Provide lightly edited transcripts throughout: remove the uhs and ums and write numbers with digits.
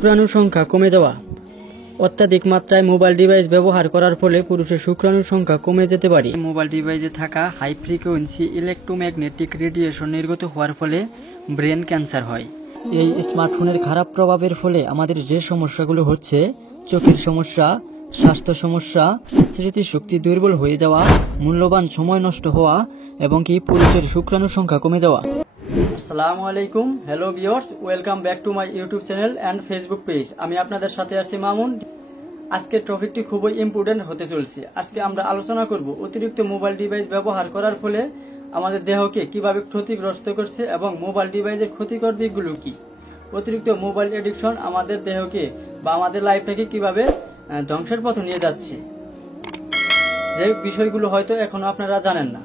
শুক্রাণুর সংখ্যা কমে যাওয়া। অত্যাধিক মাত্রায় মোবাইল ডিভাইস ব্যবহার করার ফলে পুরুষের শুক্রাণুর সংখ্যা কমে যেতে পারে। মোবাইল ডিভাইসে থাকা হাই ফ্রিকোয়েন্সি ইলেকট্রোম্যাগনেটিক রেডিয়েশন নির্গত হওয়ার ফলে ব্রেন ক্যান্সার হয়। এই স্মার্টফোনের খারাপ প্রভাবের ফলে আমাদের যে সমস্যাগুলো হচ্ছে, চোখের সমস্যা, স্বাস্থ্য সমস্যা, স্মৃতিশক্তি দুর্বল হয়ে যাওয়া, মূল্যবান সময় নষ্ট হওয়া এবং কি পুরুষের শুক্রাণুর সংখ্যা কমে যাওয়া। আসসালামু আলাইকুম, hello viewers, welcome back to my YouTube channel and Facebook page. আমি আপনাদের সাথে আছি মামুন। আজকের টপিকটি খুবই ইম্পর্টেন্ট হতে চলছে। আজকে আমরা আলোচনা করব অতিরিক্ত মোবাইল ডিভাইস ব্যবহার করার ফলে আমাদের দেহকে কিভাবে ক্ষতিগ্রস্ত করছে এবং মোবাইল ডিভাইসের ক্ষতিকর দিকগুলো কি। অতিরিক্ত মোবাইল এডিকশন আমাদের দেহকে বা আমাদের লাইফটাকে কিভাবে ধ্বংসের পথে নিয়ে যাচ্ছে, যে বিষয়গুলো হয়তো এখনো আপনারা জানেন না।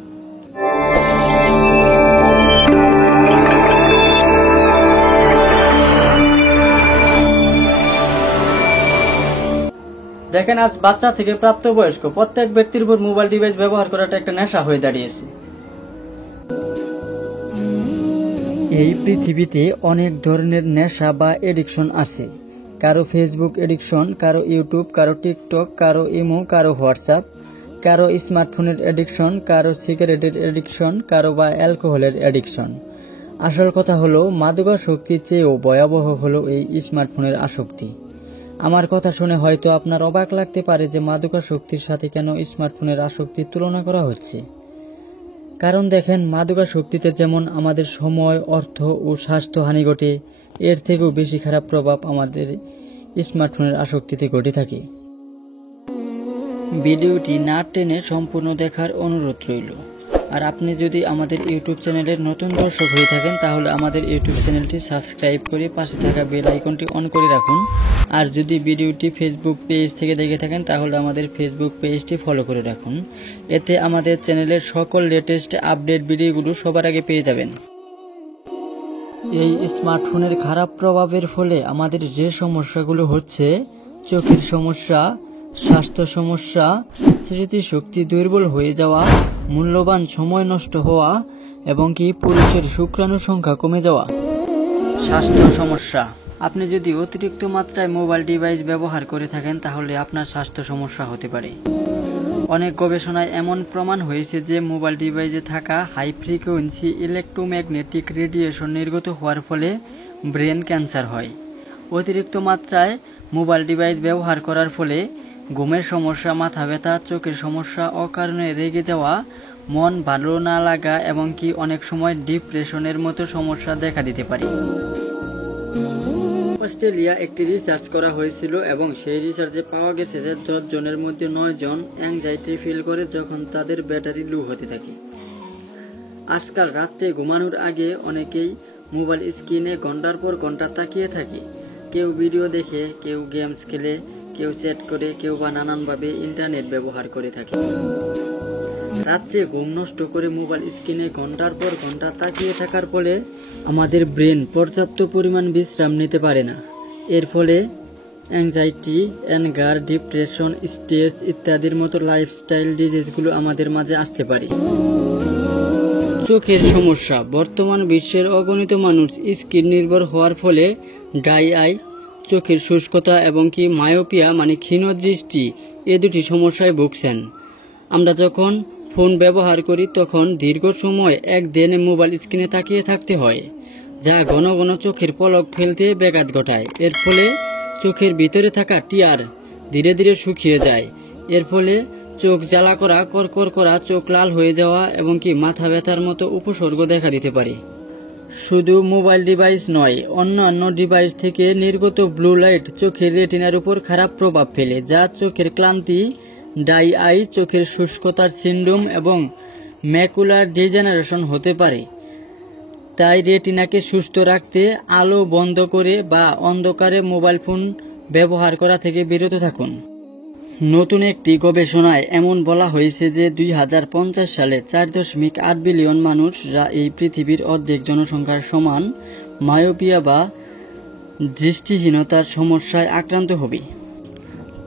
দেখেন, আজ বাচ্চা থেকে প্রাপ্তবয়স্ক প্রত্যেক ব্যক্তির উপর মোবাইল ডিভাইস ব্যবহার করাটা একটা নেশা হয়ে দাঁড়িয়েছে। এই পৃথিবীতে অনেক ধরনের নেশা বা এডিকশন আছে। কারো ফেসবুক এডিকশন, কারো ইউটিউব, কারো টিকটক, কারো ইমো, কারো হোয়াটসঅ্যাপ, কারো স্মার্টফোনের এডিকশন, কারো সিগারেটের এডিকশন, কারো বা অ্যালকোহলের এডিকশন। আসল কথা হলো, মাদকাসক্তির চেয়েও ভয়াবহ হলো এই স্মার্টফোনের আসক্তি। আমার কথা শুনে হয়তো আপনার অবাক লাগতে পারে যে মাদকাসক্তির সাথে কেন স্মার্টফোনের আসক্তির তুলনা করা হচ্ছে। কারণ দেখেন, মাদকাসক্তিতে যেমন আমাদের সময়, অর্থ ও স্বাস্থ্য হানি ঘটে, এর থেকেও বেশি খারাপ প্রভাব আমাদের স্মার্টফোনের আসক্তিতে ঘটে থাকে। ভিডিওটি না টেনে সম্পূর্ণ দেখার অনুরোধ রইল। আর আপনি যদি আমাদের ইউটিউব চ্যানেলের নতুন দর্শক হয়ে থাকেন, তাহলে আমাদের ইউটিউব চ্যানেলটি সাবস্ক্রাইব করে পাশে থাকা বেল আইকনটি অন করে রাখুন। আর যদি ভিডিওটি ফেসবুক পেজ থেকে দেখে থাকেন, তাহলে আমাদের ফেসবুক পেজটি ফলো করে রাখুন। এতে আমাদের চ্যানেলের সকল লেটেস্ট আপডেট ভিডিওগুলো সবার আগে পেয়ে যাবেন। এই স্মার্টফোনের খারাপ প্রভাবের ফলে আমাদের যে সমস্যাগুলো হচ্ছে, চোখের সমস্যা, স্বাস্থ্য সমস্যা, স্মৃতিশক্তি দুর্বল হয়ে যাওয়া, মূল্যবান সময় নষ্ট হওয়া এবং কি পুরুষের শুক্রাণুর সংখ্যা কমে যাওয়া। স্বাস্থ্য সমস্যা। আপনি যদি অতিরিক্ত মাত্রায় মোবাইল ডিভাইস ব্যবহার করে থাকেন, তাহলে আপনার স্বাস্থ্য সমস্যা হতে পারে। অনেক গবেষণায় এমন প্রমাণ হয়েছে যে মোবাইল ডিভাইসে থাকা হাই ফ্রিকোয়েন্সি ইলেকট্রোম্যাগনেটিক রেডিয়েশন নির্গত হওয়ার ফলে ব্রেন ক্যান্সার হয়। অতিরিক্ত মাত্রায় মোবাইল ডিভাইস ব্যবহার করার ফলে ঘুমের সমস্যা, মাথা ব্যথা, চোখের সমস্যা, অকারণে রেগে যাওয়া, মন ভালো না লাগা এবং কি অনেক সময় ডিপ্রেশনের মতো সমস্যা দেখা দিতে পারে। অস্ট্রেলিয়া একটি রিসার্চ করা হয়েছিল এবং সেই রিসার্চে পাওয়া গেছে যে 10 জনের মধ্যে 9 জন অ্যাংজাইটি ফিল করে যখন তাদের ব্যাটারি লো হতে থাকে। আজকাল রাত্রে ঘুমানোর আগে অনেকেই মোবাইল স্ক্রিনে ঘন্টার পর ঘন্টা তাকিয়ে থাকে। কেউ ভিডিও দেখে, কেউ গেমস খেলে, কেউ চ্যাট করে, কেউ বা নানানভাবে ইন্টারনেট ব্যবহার করে থাকে। রাত্রে ঘুম নষ্ট করে মোবাইল স্ক্রিনে ঘন্টার পর ঘন্টা তাকিয়ে থাকার ফলে আমাদের ব্রেন পর্যাপ্ত পরিমাণ বিশ্রাম নিতে পারে না। এর ফলে অ্যাংজাইটি, অ্যাঙ্গার, ডিপ্রেশন, স্ট্রেস ইত্যাদির মতো লাইফস্টাইল ডিজিজগুলো আমাদের মাঝে আসতে পারে। চোখের সমস্যা। বর্তমান বিশ্বের অগণিত মানুষ স্ক্রিন নির্ভর হওয়ার ফলে ড্রাই আই, চোখের শুষ্কতা এবং কি মায়োপিয়া মানে ক্ষীণ দৃষ্টি, এ দুটি সমস্যায় ভুগছেন। আমরা যখন ফোন ব্যবহার করি তখন দীর্ঘ সময় একদিনে মোবাইল স্ক্রিনে তাকিয়ে থাকতে হয়, যা ঘন ঘন চোখের পলক ফেলতে ব্যাঘাত ঘটায়। এর ফলে চোখের ভিতরে থাকা টিয়ার ধীরে ধীরে শুকিয়ে যায়। এর ফলে চোখ জ্বালা করা, করকর করা, চোখ লাল হয়ে যাওয়া এবং কি মাথা ব্যথার মতো উপসর্গ দেখা দিতে পারে। শুধু মোবাইল ডিভাইস নয়, অন্যান্য ডিভাইস থেকে নির্গত ব্লু লাইট চোখের রেটিনার উপর খারাপ প্রভাব ফেলে, যা চোখের ক্লান্তি, ড্রাই আই, চোখের শুষ্কতার সিন্ড্রোম এবং ম্যাকুলার ডিজেনারেশন হতে পারে। তাই রেটিনাকে সুস্থ রাখতে আলো বন্ধ করে বা অন্ধকারে মোবাইল ফোন ব্যবহার করা থেকে বিরত থাকুন। নতুন একটি গবেষণায় এমন বলা হয়েছে যে 2050 সালে 4.8 বিলিয়ন মানুষ, যা এই পৃথিবীর অর্ধেক জনসংখ্যার সমান, মায়োপিয়া বা দৃষ্টিহীনতার সমস্যায় আক্রান্ত হবে।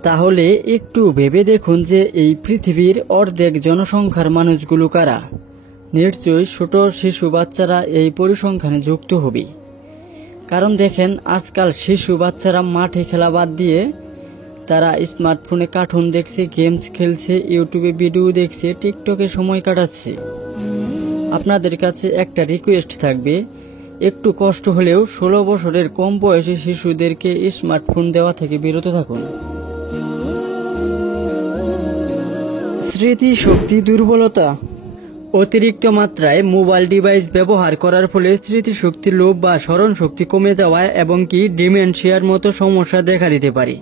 তাহলে একটু ভেবে দেখুন যে এই পৃথিবীর অর্ধেক জনসংখ্যার মানুষগুলো কারা। নিশ্চয়ই ছোট শিশু বাচ্চারা এই পরিসংখ্যানে যুক্ত হবে। কারণ দেখেন আজকাল শিশু বাচ্চারা মাঠে খেলা বাদ দিয়ে তারা স্মার্টফোনে কার্টুন দেখছে, গেমস খেলছে, ইউটিউবে ভিডিও দেখছে, টিকটকে সময় কাটাচ্ছে। আপনাদের কাছে একটা রিকোয়েস্ট থাকবে, একটু কষ্ট হলেও 16 বছরের কম বয়সী শিশুদেরকে স্মার্টফোন দেওয়া থেকে বিরত থাকুন। স্মৃতিশক্তি দুর্বলতা। অতিরিক্ত মাত্রায় মোবাইল ডিভাইস ব্যবহার করার ফলে স্মৃতিশক্তি লোপ বা স্মরণ শক্তি কমে যাওয়ায় এবং কি ডিমেনশিয়ার মতো সমস্যা দেখা দিতে পারে।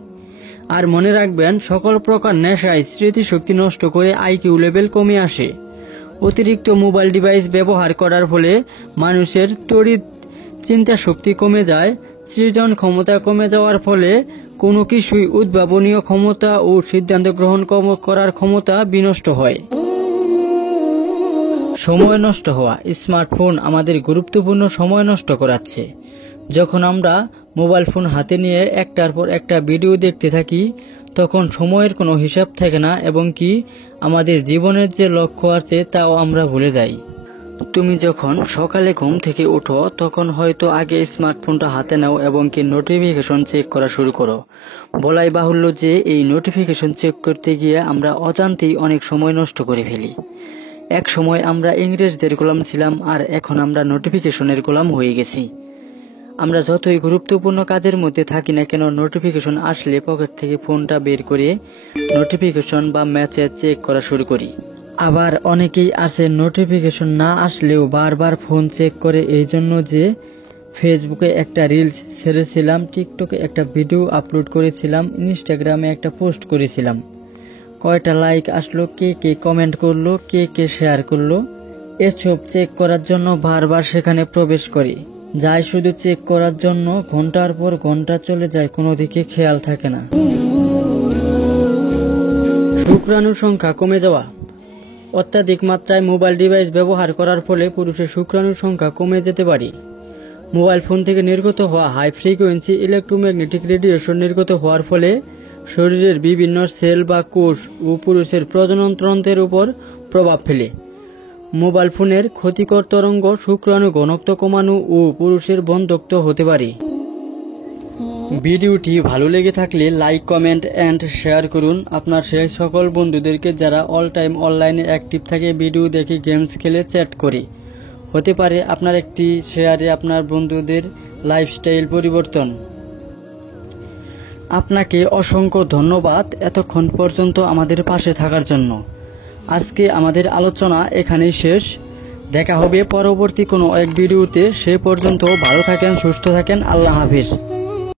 আর মনে রাখবেন, সকল প্রকার নেশায় স্মৃতিশক্তি নষ্ট করে আইকিউ লেভেল কমে আসে। অতিরিক্ত মোবাইল ডিভাইস ব্যবহার করার ফলে মানুষের তড়িৎ চিন্তা শক্তি কমে যায়, সৃজন ক্ষমতা কমে যাওয়ার ফলে কোনো কিছুই উদ্ভাবনীয় ক্ষমতা ও সিদ্ধান্ত গ্রহণ করার ক্ষমতা বিনষ্ট হয়। সময় নষ্ট হওয়া। স্মার্টফোন আমাদের গুরুত্বপূর্ণ সময় নষ্ট করাচ্ছে। যখন আমরা মোবাইল ফোন হাতে নিয়ে একটার পর একটা ভিডিও দেখতে থাকি, তখন সময়ের কোনো হিসাব থাকে না এবং কি আমাদের জীবনের যে লক্ষ্য আছে তাও আমরা ভুলে যাই। তুমি যখন সকালে ঘুম থেকে ওঠো, তখন হয়তো আগে স্মার্টফোনটা হাতে নাও এবং কি নোটিফিকেশন চেক করা শুরু করো। বলাই বাহুল্য যে এই নোটিফিকেশন চেক করতে গিয়ে আমরা অজান্তেই অনেক সময় নষ্ট করে ফেলি। এক সময় আমরা ইংরেজদের গোলাম ছিলাম, আর এখন আমরা নোটিফিকেশনের গোলাম হয়ে গেছি। আমরা যতই গুরুত্বপূর্ণ কাজের মধ্যে থাকি না কেন, নোটিফিকেশন আসলে পকেট থেকে ফোনটা বের করে নোটিফিকেশন বা মেসেজ চেক করা শুরু করি। আবার অনেকেই আছে নোটিফিকেশন না আসলেও বারবার ফোন চেক করে, এই জন্য যে ফেসবুকে একটা রিলস ছেড়েছিলাম, টিকটকে একটা ভিডিও আপলোড করেছিলাম, ইনস্টাগ্রামে একটা পোস্ট করেছিলাম, কয়টা লাইক আসলো, কে কে কমেন্ট করলো, কে কে শেয়ার করলো, এসব চেক করার জন্য বারবার সেখানে প্রবেশ করি। যাই শুধু চেক করার জন্য, ঘন্টার পর ঘন্টা চলে যায়, কোনো দিকে খেয়াল থাকে না। শুক্রাণুর সংখ্যা কমে যাওয়া। অত্যাধিক মাত্রায় মোবাইল ডিভাইস ব্যবহার করার ফলে পুরুষের শুক্রাণুর সংখ্যা কমে যেতে পারে। মোবাইল ফোন থেকে নির্গত হওয়া হাই ফ্রিকোয়েন্সি ইলেকট্রোম্যাগনেটিক রেডিয়েশন নির্গত হওয়ার ফলে শরীরের বিভিন্ন সেল বা কোষ ও পুরুষের প্রজননতন্ত্রের উপর প্রভাব ফেলে। মোবাইল ফোনের ক্ষতিকর তরঙ্গ শুক্রাণু ঘনত্ব কমানো ও পুরুষের বন্ধ্যত্ব হতে পারে। ভিডিওটি ভালো লেগে থাকলে লাইক, কমেন্ট অ্যান্ড শেয়ার করুন আপনার সেই সকল বন্ধুদেরকে যারা অল টাইম অনলাইনে অ্যাক্টিভ থাকে, ভিডিও দেখে, গেমস খেলে, চ্যাট করে। হতে পারে আপনার একটি শেয়ারে আপনার বন্ধুদের লাইফস্টাইল পরিবর্তন। আপনাকে অসংখ্য ধন্যবাদ এতক্ষণ পর্যন্ত আমাদের পাশে থাকার জন্য। আজকে আমাদের আলোচনা এখানেই শেষ। দেখা হবে পরবর্তী কোনো এক ভিডিওতে। সে পর্যন্ত ভালো থাকেন, সুস্থ থাকেন। আল্লাহ হাফিজ।